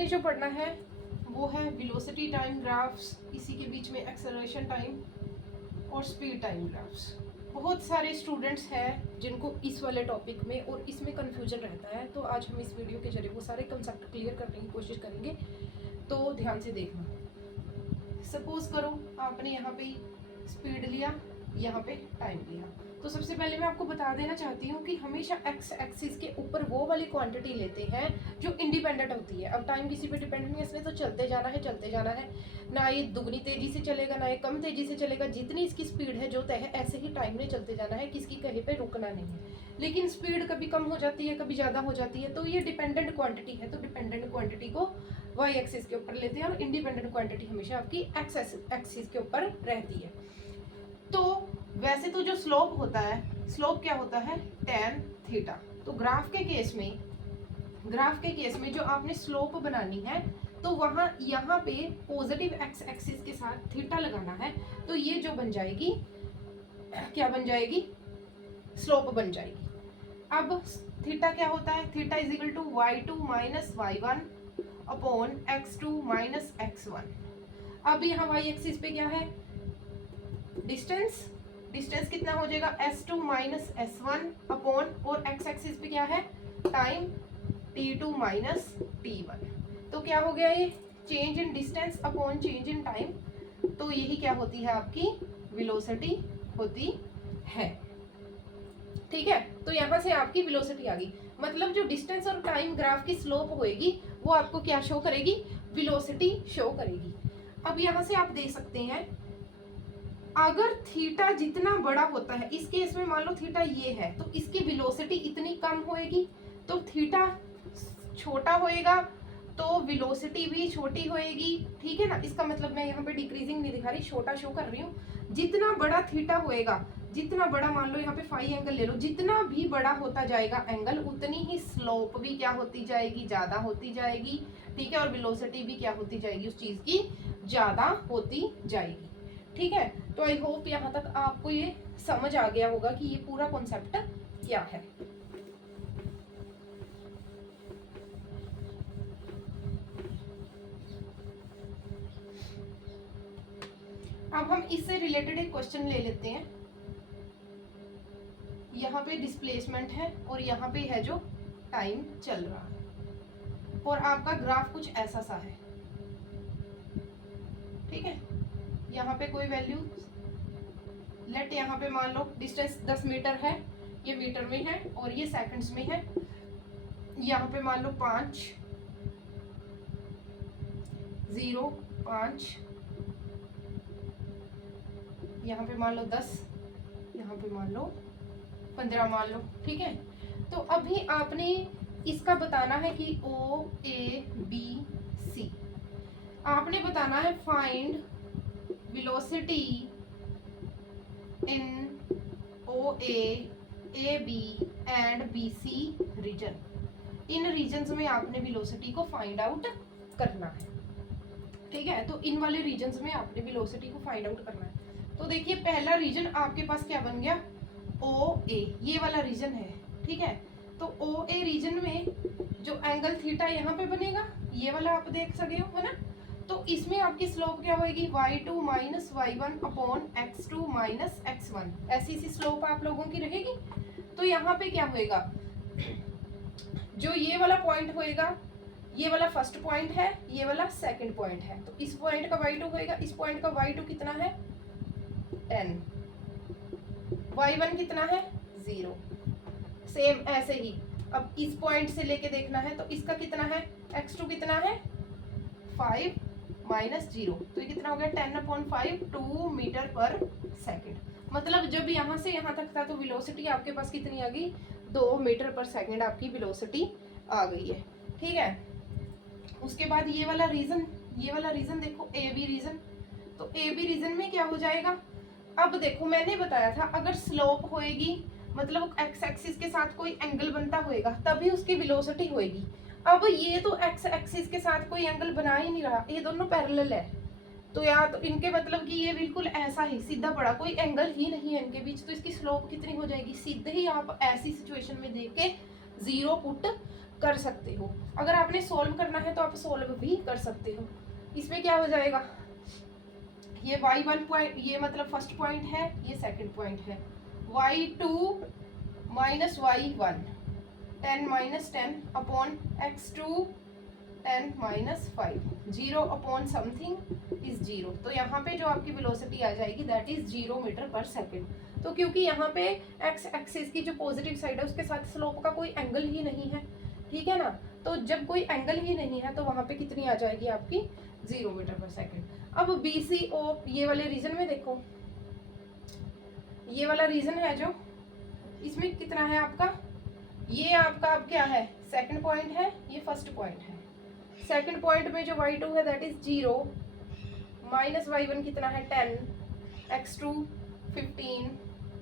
हमने जो पढ़ना है वो है वेलोसिटी टाइम ग्राफ्स, इसी के बीच में एक्सेलरेशन टाइम और स्पीड टाइम ग्राफ्स। बहुत सारे स्टूडेंट्स हैं जिनको इस वाले टॉपिक में और इसमें कन्फ्यूजन रहता है, तो आज हम इस वीडियो के जरिए वो सारे कंसेप्ट क्लियर करने की कोशिश करेंगे। तो ध्यान से देखना। सपोज करो आपने यहाँ पे स्पीड लिया, यहाँ पे टाइम लिया, तो सबसे पहले मैं आपको बता देना चाहती हूँ कि हमेशा एक्स एक्सिस के ऊपर वो वाली क्वांटिटी लेते हैं जो इंडिपेंडेंट होती है। अब टाइम किसी पे डिपेंड नहीं है, इसमें तो चलते जाना है चलते जाना है, ना ये दुगनी तेजी से चलेगा ना ये कम तेजी से चलेगा। जितनी इसकी स्पीड है जो तय है, ऐसे ही टाइम ने चलते जाना है, किसकी कहीं पे रुकना नहीं है। लेकिन स्पीड कभी कम हो जाती है कभी ज़्यादा हो जाती है, तो ये डिपेंडेंट क्वांटिटी है, तो डिपेंडेंट क्वांटिटी को वाई एक्सिस के ऊपर लेते हैं और इंडिपेंडेंट क्वांटिटी हमेशा आपकी एक्स एक्सिस के ऊपर रहती है। तो वैसे तो जो स्लोप होता है, स्लोप क्या होता है, tan थीटा। तो ग्राफ के केस में जो आपने स्लोप बनानी है तो वहां यहाँ पे पॉजिटिव एक्स एक्सिस के साथ थीटा लगाना है, तो ये जो बन जाएगी, क्या बन जाएगी, स्लोप बन जाएगी। अब थीटा क्या होता है, theta is equal to y2 minus y1 upon x2 minus x1। अब यहाँ y एक्सिस पे क्या है, डिस्टेंस, डिस्टेंस कितना हो जाएगा, s2 माइनस s1 अपॉन, और x एक्सिस पे क्या है, टाइम, t2 माइनस t1। तो क्या हो गया, ये change in distance upon change in time, तो यही क्या होती है, आपकी वेलोसिटी होती है। ठीक है, तो यहाँ से आपकी वेलोसिटी आ गई। मतलब जो डिस्टेंस और टाइम ग्राफ की स्लोप होएगी वो आपको क्या शो करेगी, वेलोसिटी शो करेगी। अब यहाँ से आप दे सकते हैं, अगर थीटा जितना बड़ा होता है, इस केस में मान लो थीटा ये है, तो इसकी वेलोसिटी इतनी कम होएगी, तो थीटा छोटा होएगा तो वेलोसिटी भी छोटी होएगी। ठीक है ना, इसका मतलब मैं यहाँ पे डिक्रीजिंग नहीं दिखा रही, छोटा शो कर रही हूँ। जितना बड़ा थीटा होएगा, जितना बड़ा, मान लो यहाँ पे फाई एंगल ले लो, जितना भी बड़ा होता जाएगा एंगल, उतनी ही स्लोप भी क्या होती जाएगी, ज्यादा होती जाएगी। ठीक है, और वेलोसिटी भी क्या होती जाएगी, उस चीज की ज्यादा होती जाएगी। ठीक है, तो आई होप यहाँ तक आपको ये समझ आ गया होगा कि ये पूरा कॉन्सेप्ट क्या है। अब हम इससे रिलेटेड एक क्वेश्चन ले लेते हैं। यहाँ पे डिस्प्लेसमेंट है और यहाँ पे है जो टाइम चल रहा है, और आपका ग्राफ कुछ ऐसा सा है। ठीक है, यहाँ पे कोई वैल्यू लेट, यहाँ पे मान लो डिस्टेंस 10 मीटर है, ये मीटर में है और ये सेकंड्स में है। यहाँ पे मान लो 5, 0, 5, यहाँ पे मान लो 10, यहाँ पे मान लो 15 मान लो। ठीक है, तो अभी आपने इसका बताना है कि O A B C, आपने बताना है find velocity in O A, A B and B C region. In regions में आपने वेलोसिटी को फाइंड आउट करना है। ठीक है, तो इन वाले रीजन्स में आपने वेलोसिटी को फाइंड आउट करना है। तो देखिए पहला रीजन आपके पास क्या बन गया, ओ ए, ये वाला रीजन है। ठीक है, तो ओ ए रीजन में जो एंगल थीटा यहाँ पे बनेगा, ये वाला आप देख सके हो, है ना। तो इसमें आपकी स्लोप क्या होगी, y2 minus y1 upon x2 minus x1। ऐसी सी स्लोप आप लोगों की रहेगी। तो यहाँ पे क्या होएगा, जो ये वाला पॉइंट होएगा, ये वाला फर्स्ट पॉइंट है, ये वाला सेकंड पॉइंट है, तो इस पॉइंट का y2 होएगा, इस पॉइंट का y2 कितना है, 10, y1 कितना है, 0। सेम ऐसे ही अब इस पॉइंट से लेके देखना है, तो इसका कितना है, x2 कितना है, 5 माइनस 0, तो ये कितना हो गया, 10/5, 2 मीटर पर सेकंड। मतलब जब यहाँ से यहाँ तक था तो वेलोसिटी आपके पास कितनी आ गई, 2 मीटर पर सेकंड आपकी वेलोसिटी आ गई है। ठीक है, उसके बाद ये वाला रीजन देखो, ए बी रीजन। तो ए बी रीजन में क्या हो जाएगा, अब देखो मैंने बताया था अगर स्लोप होएगी, मतलब एक्स एक्सिस के साथ कोई एंगल बनता होएगा तभी उसकी वेलोसिटी होएगी। अब ये तो एक्स एक्सिस के साथ कोई एंगल बना ही नहीं रहा, ये दोनों पैरेलल है, तो या तो इनके मतलब कि ये बिल्कुल ऐसा ही सीधा पड़ा, कोई एंगल ही नहीं है इनके बीच, तो इसकी स्लोप कितनी हो जाएगी, सीधे ही आप ऐसी सिचुएशन में देख के 0 पुट कर सकते हो। अगर आपने सॉल्व करना है तो आप सॉल्व भी कर सकते हो। इसमें क्या हो जाएगा, ये y1 पॉइंट, ये मतलब फर्स्ट पॉइंट है, ये सेकंड पॉइंट है, y2 minus y1 10 minus 10 upon x2 10 minus 5, 0 upon something is 0। तो यहाँ पे जो आपकी वेलोसिटी आ जाएगी दैट इज 0 मीटर पर सेकेंड। तो क्योंकि यहाँ पे x एक्सिस की जो पॉजिटिव साइड है उसके साथ स्लोप का कोई एंगल ही नहीं है, ठीक है ना। तो जब कोई एंगल ही नहीं है तो वहाँ पे कितनी आ जाएगी आपकी 0 मीटर पर सेकेंड। अब BCO ये वाले रीजन में देखो, ये वाला रीजन है जो, इसमें कितना है आपका, ये आपका अब क्या है, सेकंड पॉइंट है, ये फर्स्ट पॉइंट है। सेकंड पॉइंट में जो y2 है दैट इज 0 माइनस y1 कितना है 10, x2 15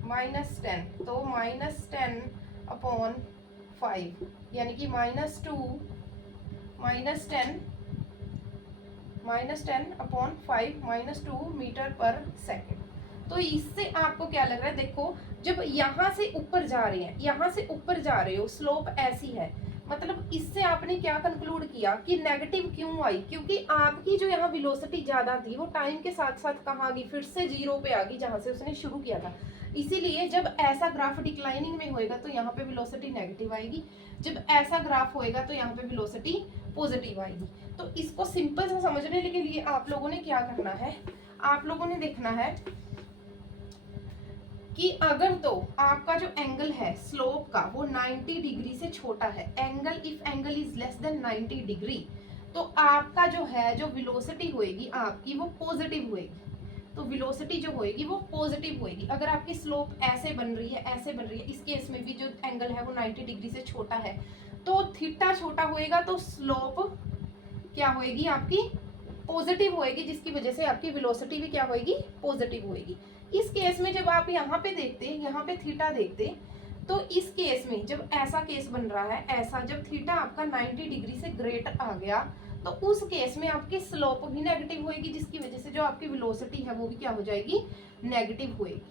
माइनस 10, तो माइनस 10 अपॉन 5, यानी कि -2 माइनस 10 अपॉन 5 -2 मीटर पर सेकेंड। तो इससे आपको क्या लग रहा है, देखो जब यहाँ से ऊपर जा रहे हैं, यहाँ से ऊपर जा रहे हो, स्लोप ऐसी है, मतलब इससे आपने क्या कंक्लूड किया कि नेगेटिव क्यों आई, क्योंकि आपकी जो यहाँ वेलोसिटी ज्यादा थी वो टाइम के साथ साथ कहाँ गई, फिर से 0 पे आ गई जहां से उसने शुरू किया था। इसीलिए जब ऐसा ग्राफ डिक्लाइनिंग में होएगा तो यहाँ पे वेलोसिटी नेगेटिव आएगी, जब ऐसा ग्राफ होएगा तो यहाँ पे वेलोसिटी पॉजिटिव आएगी। तो इसको सिंपल से समझने के लिए आप लोगों ने क्या करना है, आप लोगों ने देखना है कि अगर तो आपका जो एंगल है स्लोप का वो 90 डिग्री से छोटा है, angle if angle is less than 90 degree, तो आपका जो है जो वेलोसिटी होएगी आपकी वो पॉजिटिव होएगी। तो वेलोसिटी जो होएगी वो पॉजिटिव होएगी। अगर आपकी स्लोप ऐसे बन रही है, ऐसे बन रही है, इस केस में भी जो एंगल है वो 90 डिग्री से छोटा है, तो थीटा छोटा होएगा तो स्लोप क्या होएगी आपकी पॉजिटिव होएगी, जिसकी वजह से आपकी वेलोसिटी भी क्या होएगी पॉजिटिव होएगी। इस केस में जब आप यहाँ पे देखते, यहाँ पे थीटा देखते, तो इस केस में जब ऐसा केस बन रहा है, ऐसा जब थीटा आपका 90 डिग्री से ग्रेट आ गया तो उस केस में आपकी स्लोप भी नेगेटिव होएगी, जिसकी वजह से जो आपकी वेलोसिटी है वो भी क्या हो जाएगी नेगेटिव होएगी,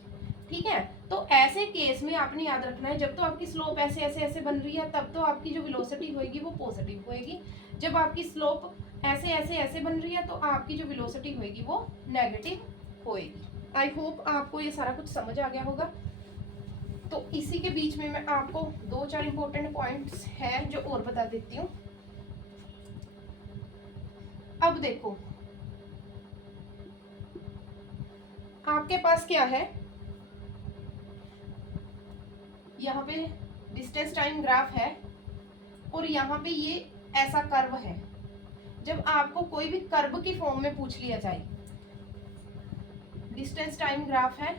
ठीक है। तो ऐसे केस में आपने याद रखना है, जब तो आपकी स्लोप ऐसे ऐसे ऐसे बन रही है तब तो आपकी जो वेलोसिटी होएगी वो पॉजिटिव होएगी, जब आपकी स्लोप ऐसे ऐसे ऐसे बन रही है तो आपकी जो वेलोसिटी होएगी वो नेगेटिव होएगी। आई होप आपको ये सारा कुछ समझ आ गया होगा। तो इसी के बीच में मैं आपको 2-4 इंपॉर्टेंट पॉइंट्स हैं जो और बता देती हूँ। अब देखो आपके पास क्या है, यहाँ पे डिस्टेंस टाइम ग्राफ है और यहाँ पे ये ऐसा कर्व है। जब आपको कोई भी कर्व की फॉर्म में पूछ लिया जाए, डिस्टेंस टाइम ग्राफ है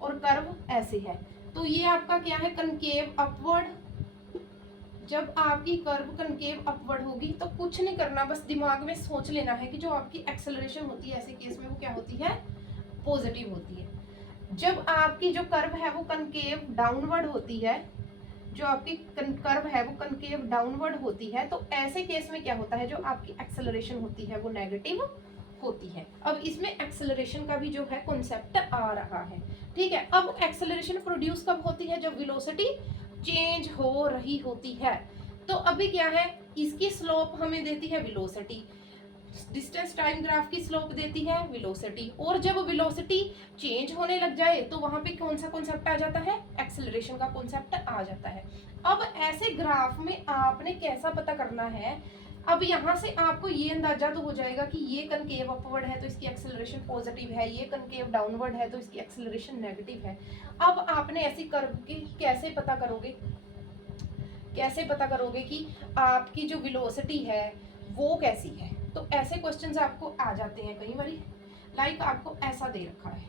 और कर्व ऐसे है, तो ये आपका क्या है कनकेव अपवर्ड। जब आपकी कर्व कनकेव अपवर्ड होगी तो कुछ नहीं करना, बस दिमाग में सोच लेना है कि जो आपकी एक्सेलरेशन होती है ऐसे केस में वो क्या होती है पॉजिटिव होती है। जब आपकी जो कर्व है वो कनकेव डाउनवर्ड होती है, जो आपकी कर्व है वो कनकेव डाउनवर्ड होती है, तो ऐसे केस में क्या होता है जो आपकी एक्सेलरेशन होती है वो नेगेटिव होती है। अब इसमें एक्सेलरेशन का भी जो है कॉन्सेप्ट आ रहा है, ठीक है। अब एक्सेलरेशन प्रोड्यूस कब होती है, जब वेलोसिटी चेंज हो रही होती है। तो अभी क्या है, इसकी स्लोप हमें देती है वेलोसिटी, डिस्टेंस टाइम ग्राफ की स्लोप देती है वेलोसिटी, और जब वेलोसिटी चेंज होने लग जाए तो वहां पे कौन सा कॉन्सेप्ट आ जाता है, एक्सेलरेशन का कॉन्सेप्ट आ जाता है। अब ऐसे ग्राफ में आपने कैसा पता करना है, अब यहाँ से आपको ये अंदाजा तो हो जाएगा कि ये कनकेव अपवर्ड है तो इसकी एक्सेलरेशन पॉजिटिव है, ये कनकेव डाउनवर्ड है तो इसकी एक्सेलरेशन नेगेटिव है। अब आपने ऐसी कर्व की कैसे पता करोगे, कैसे पता करोगे कि आपकी जो वेलोसिटी है वो कैसी है। तो ऐसे क्वेश्चंस आपको आ जाते हैं कई बारी, लाइक आपको ऐसा दे रखा है,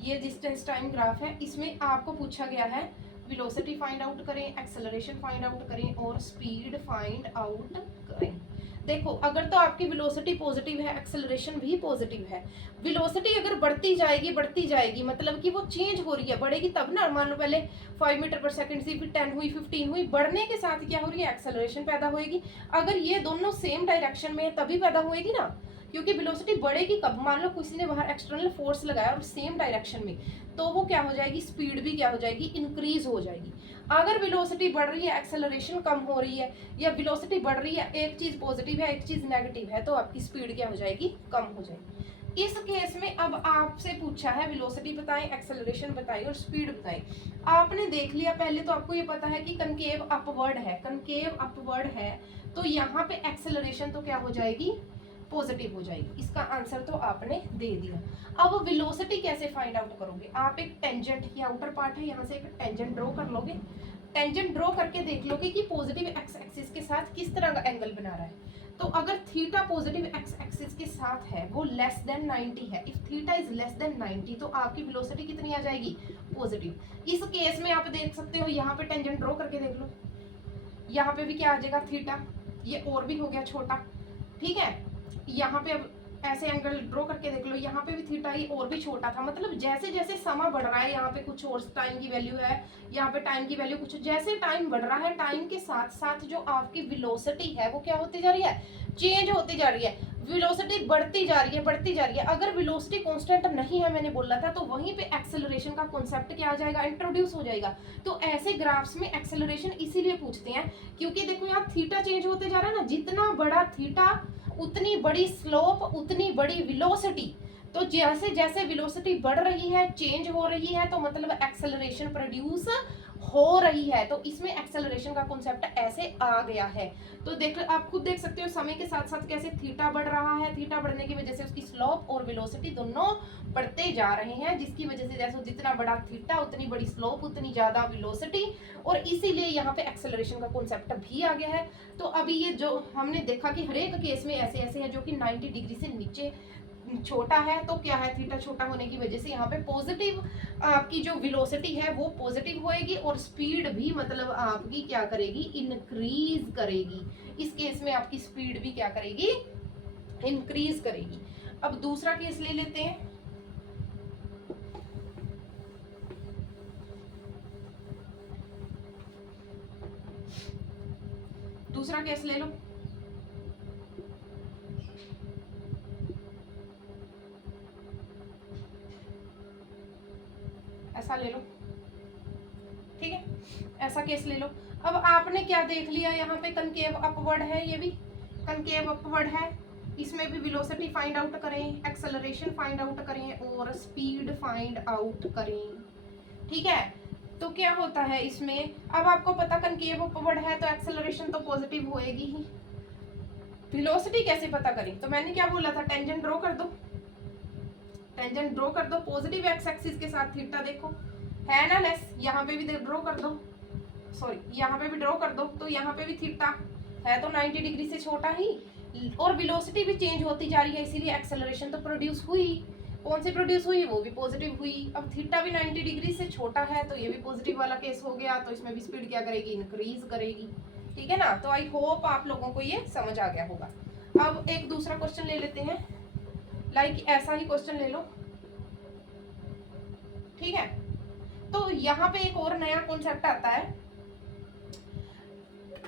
ये डिस्टेंस टाइम ग्राफ है, इसमें आपको पूछा गया है वेलोसिटी फाइंड आउट करें, एक्सेलरेशन फाइंड आउट करें और स्पीड फाइंड आउट करें। देखो अगर तो आपकी वेलोसिटी पॉजिटिव है, एक्सेलरेशन भी पॉजिटिव है, वेलोसिटी अगर बढ़ती जाएगी मतलब कि वो चेंज हो रही है, बढ़ेगी तब ना, मान लो पहले 5 मीटर पर सेकंड थी, फिर 10 हुई, 15 हुई, बढ़ने के साथ क्या हो रही है एक्सेलरेशन पैदा होएगी। अगर ये दोनों सेम डायरेक्शन में है तभी पैदा होएगी ना, क्योंकि वेलोसिटी बढ़ेगी कब, मान लो किसी ने बाहर एक्सटर्नल फोर्स लगाया और सेम डायरेक्शन में, तो वो क्या हो जाएगी, स्पीड भी क्या हो जाएगी, इंक्रीज हो जाएगी। अगर वेलोसिटी बढ़ रही है, एक्सेलरेशन कम हो रही है, या वेलोसिटी बढ़ रही है, एक चीज पॉजिटिव है एक चीज नेगेटिव है, तो आपकी स्पीड क्या हो जाएगी, कम हो जाएगी। इस केस में अब आपसे पूछा है वेलोसिटी बताएं, एक्सेलरेशन बताएं और स्पीड बताएं। आपने देख लिया, पहले तो आपको ये पता है कि कनकेव अपवर्ड है, कनकेव अपवर्ड है, तो यहाँ पे एक्सेलरेशन तो क्या हो जाएगी, पॉजिटिव हो जाएगी। इसका आंसर तो आपने दे दिया। अब वेलोसिटी कैसे फाइंड आउट करोगे, आप एक टेंजेंट, ये आउटर पार्ट है, यहाँ से एक टेंजेंट ड्रॉ कर लोगे, टेंजेंट ड्रॉ करके देख लोगे कि पॉजिटिव एक्स एक्सिस के साथ किस तरह का एंगल बना रहा है। तो अगर थीटा पॉजिटिव एक्स एक्सिस के साथ है, वो लेस देन 90 है, if theta is less than 90, तो आपकी वेलोसिटी कितनी आ जाएगी, पॉजिटिव। इस केस में आप देख सकते हो, यहाँ पे टेंजेंट ड्रॉ करके देख लो, यहाँ पे भी क्या आ जाएगा, थीटा, ये और भी हो गया छोटा, ठीक है। यहाँ पे अब ऐसे एंगल ड्रॉ करके देख लो, यहाँ पे भी थीटा ही और भी छोटा था, मतलब जैसे जैसे समय बढ़ रहा है, यहाँ पे कुछ और टाइम की वैल्यू है, यहाँ पे टाइम की वैल्यू कुछ, जैसे टाइम बढ़ रहा है, टाइम के साथ साथ जो आपकी वेलोसिटी है वो क्या होती जा रही है, चेंज होती जा रही है, वेलोसिटी बढ़ती जा रही है, बढ़ती जा रही है। अगर वेलोसिटी कांस्टेंट नहीं है, मैंने बोला था, तो वहीं पे एक्सेलरेशन का कॉन्सेप्ट क्या आ जाएगा, इंट्रोड्यूस हो जाएगा। तो ऐसे ग्राफ्स में एक्सेलरेशन इसीलिए पूछते हैं, क्योंकि देखो यहाँ थीटा चेंज होते जा रहा है ना, जितना बड़ा थीटा उतनी बड़ी स्लोप, उतनी बड़ी वेलोसिटी। तो जैसे जैसे वेलोसिटी बढ़ रही है, चेंज हो रही है, तो मतलब एक्सेलरेशन प्रोड्यूस हो रही है। तो इसमें एक्सेलरेशन का कॉन्सेप्ट ऐसे आ गया है। तो देख, आप खुद देख सकते हो समय के साथ साथ कैसे थीटा बढ़ रहा है, थीटा बढ़ने की वजह से उसकी स्लोप और वेलोसिटी दोनों बढ़ते जा रहे हैं, जिसकी वजह से जैसे जितना बड़ा थीटा उतनी बड़ी स्लोप, उतनी ज्यादा वेलोसिटी, और इसीलिए यहाँ पे एक्सेलरेशन का कॉन्सेप्ट भी आ गया है। तो अभी ये जो हमने देखा कि हर एक केस में ऐसे ऐसे है जो कि 90 डिग्री से नीचे छोटा है, तो क्या है, थीटा छोटा होने की वजह से यहाँ पे पॉजिटिव आपकी जो वेलोसिटी है वो पॉजिटिव होएगी, और स्पीड भी मतलब आपकी क्या करेगी, इंक्रीज करेगी। इस केस में आपकी स्पीड भी क्या करेगी, इंक्रीज करेगी। अब दूसरा केस ले लेते हैं। दूसरा केस ले लो, ऐसा ले लो, ठीक है, ऐसा केस ले लो। अब आपने क्या देख लिया, यहाँ पे कनकेव अपवर्ड है, ये भी कनकेव अपवर्ड है, इसमें भी वेलोसिटी फाइंड आउट करें, एक्सेलरेशन फाइंड आउट करें और स्पीड फाइंड आउट करें, ठीक है। तो क्या होता है इसमें, अब आपको पता कनकेव अपवर्ड है तो एक्सेलरेशन तो पॉजिटिव होएगी ही। वेलोसिटी कैसे पता करें, तो मैंने क्या बोला था, टेंजेंट ड्रॉ कर दो, टेंजेंट ड्रॉ कर दो, पॉजिटिव एक्स एक्सिस के साथ थीटा देखो है ना लेस, यहाँ पे भी ड्रॉ कर दो, सॉरी यहाँ पे भी ड्रॉ कर दो, तो यहाँ पे भी थीटा है तो 90 डिग्री से छोटा ही, और वेलोसिटी भी चेंज होती जा रही है, इसीलिए एक्सेलरेशन तो प्रोड्यूस हुई। कौन सी प्रोड्यूस हुई, वो भी पॉजिटिव हुई। अब थीटा भी 90 डिग्री से छोटा है, तो ये भी पॉजिटिव वाला केस हो गया, तो इसमें भी स्पीड क्या करेगी, इंक्रीज करेगी, ठीक है ना। तो आई होप आप लोगों को ये समझ आ गया होगा। अब एक दूसरा क्वेश्चन ले लेते हैं, लाइक ऐसा ही क्वेश्चन ले लो, ठीक है। तो यहाँ पे एक और नया कॉन्सेप्ट आता है,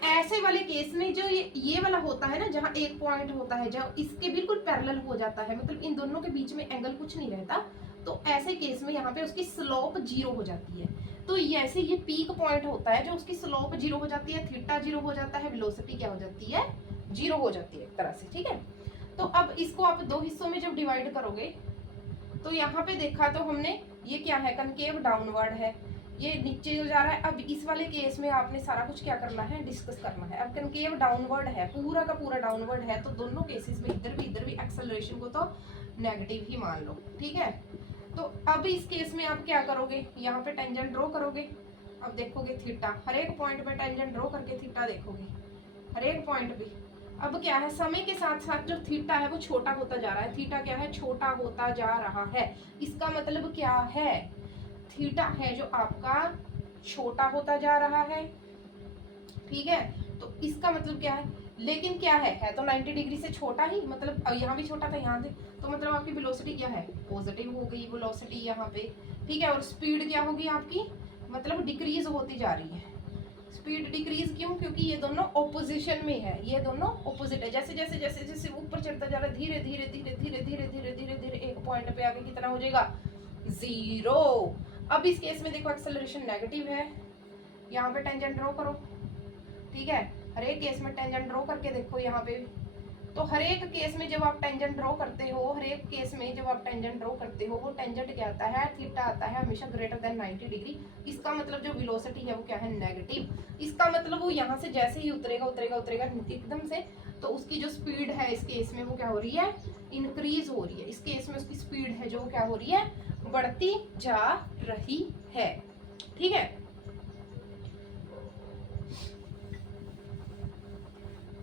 ऐसे वाले केस में जो ये वाला होता है ना, जहाँ एक पॉइंट होता है जो इसके बिल्कुल पैरेलल हो जाता है, मतलब इन दोनों के बीच में एंगल कुछ नहीं रहता, तो ऐसे केस में यहाँ पे उसकी स्लोप 0 हो जाती है। तो ऐसे ये पीक पॉइंट होता है जो उसकी स्लोप 0 हो जाती है, थीटा 0 हो जाता है, वेलोसिटी क्या हो जाती है, 0 हो जाती है एक तरह से, ठीक है। तो अब इसको आप दो हिस्सों में जब डिवाइड करोगे, तो यहाँ पे देखा तो हमने ये क्या है, कनकेव डाउनवर्ड है, ये नीचे जा रहा है। अब इस वाले केस में आपने सारा कुछ क्या करना है, डिस्कस करना है। अब कनकेव डाउनवर्ड है, पूरा का पूरा डाउनवर्ड है, तो दोनों केसेस में इधर भी एक्सेलरेशन को तो नेगेटिव ही मान लो, ठीक है। तो अब इस केस में आप क्या करोगे, यहाँ पे टेंजेंट ड्रॉ करोगे, अब देखोगे थीटा, हर एक पॉइंट पे टेंजेंट ड्रॉ करके थीटा देखोगे, हर एक पॉइंट पे। अब क्या है, समय के साथ साथ जो थीटा है वो छोटा होता जा रहा है, थीटा क्या है, छोटा होता जा रहा है। इसका मतलब क्या है, थीटा है जो आपका छोटा होता जा रहा है, ठीक है। तो इसका मतलब क्या है, लेकिन क्या है तो 90 डिग्री से छोटा ही, मतलब यहाँ भी छोटा था यहाँ से, तो मतलब आपकी वेलोसिटी क्या है, पॉजिटिव हो गई वेलोसिटी यहाँ पे, ठीक है। और स्पीड क्या होगी आपकी, मतलब डिक्रीज होती जा रही है, स्पीड डिक्रीज क्यों? क्योंकि ये दोनों ऑपोजिशन में है, ये दोनों ऑपोजिट है। जैसे जैसे जैसे जैसे ऊपर चढ़ता जा रहा है, धीरे धीरे धीरे धीरे धीरे धीरे धीरे धीरे एक पॉइंट पे आके कितना हो जाएगा? 0। अब इस केस में देखो एक्सेलरेशन नेगेटिव है, यहाँ पे टेंजेंट ड्रॉ करो, ठीक है। हर एक केस में टेंजेंट ड्रॉ करके देखो यहाँ पे। तो हर एक केस में जब आप टेंजेंट ड्रॉ करते हो, हर एक केस में जब आप टेंजेंट ड्रॉ करते हो, वो टेंजेंट क्या आता है? थीटा आता है हमेशा ग्रेटर देन 90 डिग्री। इसका मतलब जो वेलोसिटी है वो क्या है? नेगेटिव। इसका मतलब वो यहाँ से जैसे ही उतरेगा उतरेगा उतरेगा एकदम से, तो उसकी जो स्पीड है इस केस में वो क्या हो रही है? इंक्रीज हो रही है। इस केस में उसकी स्पीड है जो क्या हो रही है? बढ़ती जा रही है, ठीक है।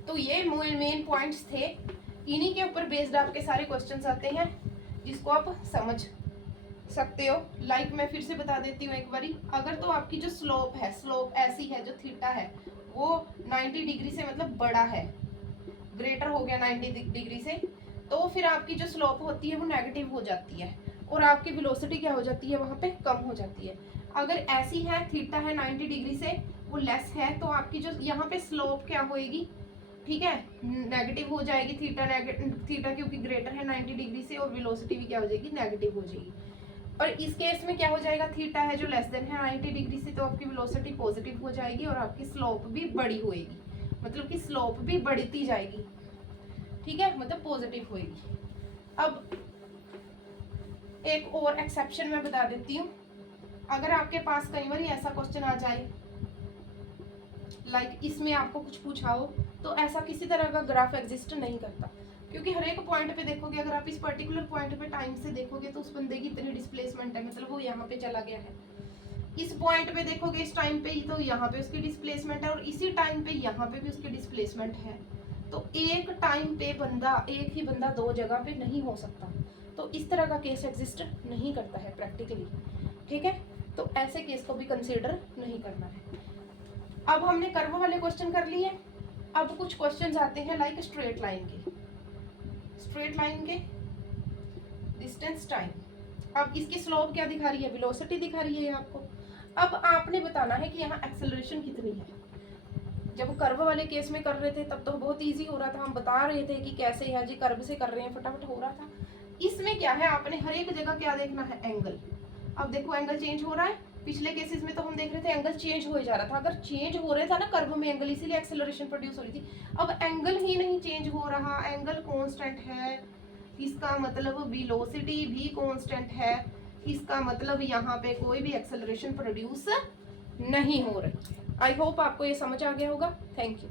तो ये मेन पॉइंट्स थे, इन्हीं के ऊपर बेस्ड आपके सारे क्वेश्चंस आते हैं, जिसको आप समझ सकते हो। लाइक मैं फिर से बता देती हूँ एक बारी, अगर तो आपकी जो स्लोप है, स्लोप ऐसी है, जो थीटा है वो 90 डिग्री से मतलब बड़ा है, ग्रेटर हो गया 90 डिग्री से, तो फिर आपकी जो स्लोप होती है वो नेगेटिव हो जाती है और आपकी वेलोसिटी क्या हो जाती है? वहाँ पे कम हो जाती है। अगर ऐसी है, थीटा है 90 डिग्री से वो लेस है, तो आपकी जो यहाँ पे स्लोप क्या होएगी? ठीक है, नेगेटिव हो जाएगी। थीटा क्योंकि ग्रेटर है 90 डिग्री से, और वेलोसिटी भी क्या हो जाएगी? नेगेटिव हो जाएगी। और इस केस में क्या हो जाएगा? थीटा है जो लेस देन है 90 डिग्री से, तो आपकी वेलोसिटी पॉजिटिव हो जाएगी और आपकी स्लोप भी बड़ी होएगी, मतलब कि स्लोप भी बढ़ती जाएगी, ठीक है, मतलब पॉजिटिव होएगी। अब एक और एक्सेप्शन मैं बता देती हूँ। अगर आपके पास कई बार ऐसा क्वेश्चन आ जाए, लाइक इसमें आपको कुछ पूछा हो, तो ऐसा किसी तरह का ग्राफ एग्जिस्ट नहीं करता, क्योंकि हर एक पॉइंट पे देखोगे, अगर आप इस पर्टिकुलर पॉइंट पे टाइम से देखोगे तो उस बंदे की इतनी डिस्प्लेसमेंट है, मतलब वो यहाँ पे चला गया है। इस पॉइंट पे देखोगे इस टाइम पे, तो यहाँ पे उसकी डिस्प्लेसमेंट है, और इसी टाइम पे यहाँ पे भी उसकी डिस्प्लेसमेंट है। तो एक टाइम पे एक ही बंदा दो जगह पे नहीं हो सकता, तो इस तरह का केस एग्जिस्ट नहीं करता है प्रैक्टिकली, ठीक है। तो ऐसे केस को भी कंसीडर नहीं करना है। अब हमने कर्व वाले क्वेश्चन कर लिए। अब कुछ क्वेश्चंस आते हैं लाइक स्ट्रेट लाइन के डिस्टेंस टाइम। अब इसकी स्लोप क्या दिखा रही है? वेलोसिटी दिखा रही है आपको। अब आपने बताना है कि यहाँ एक्सेलरेशन कितनी है। जब कर्व वाले केस में कर रहे थे तब तो बहुत इजी हो रहा था, हम बता रहे थे कि कैसे है जी, कर्व से कर रहे हैं, फटाफट हो रहा था। इसमें क्या है, आपने हर एक जगह क्या देखना है? एंगल। अब देखो एंगल चेंज हो रहा है। पिछले केसेस में तो हम देख रहे थे एंगल चेंज हो जा रहा था, अगर चेंज हो रहा था ना कर्व में एंगल, इसीलिए एक्सेलरेशन प्रोड्यूस हो रही थी। अब एंगल ही नहीं चेंज हो रहा, एंगल कांस्टेंट है, इसका मतलब वेलोसिटी भी कांस्टेंट है, इसका मतलब यहाँ पे कोई भी एक्सेलरेशन प्रोड्यूस नहीं हो रही। आई होप आपको ये समझ आ गया होगा। Thank you.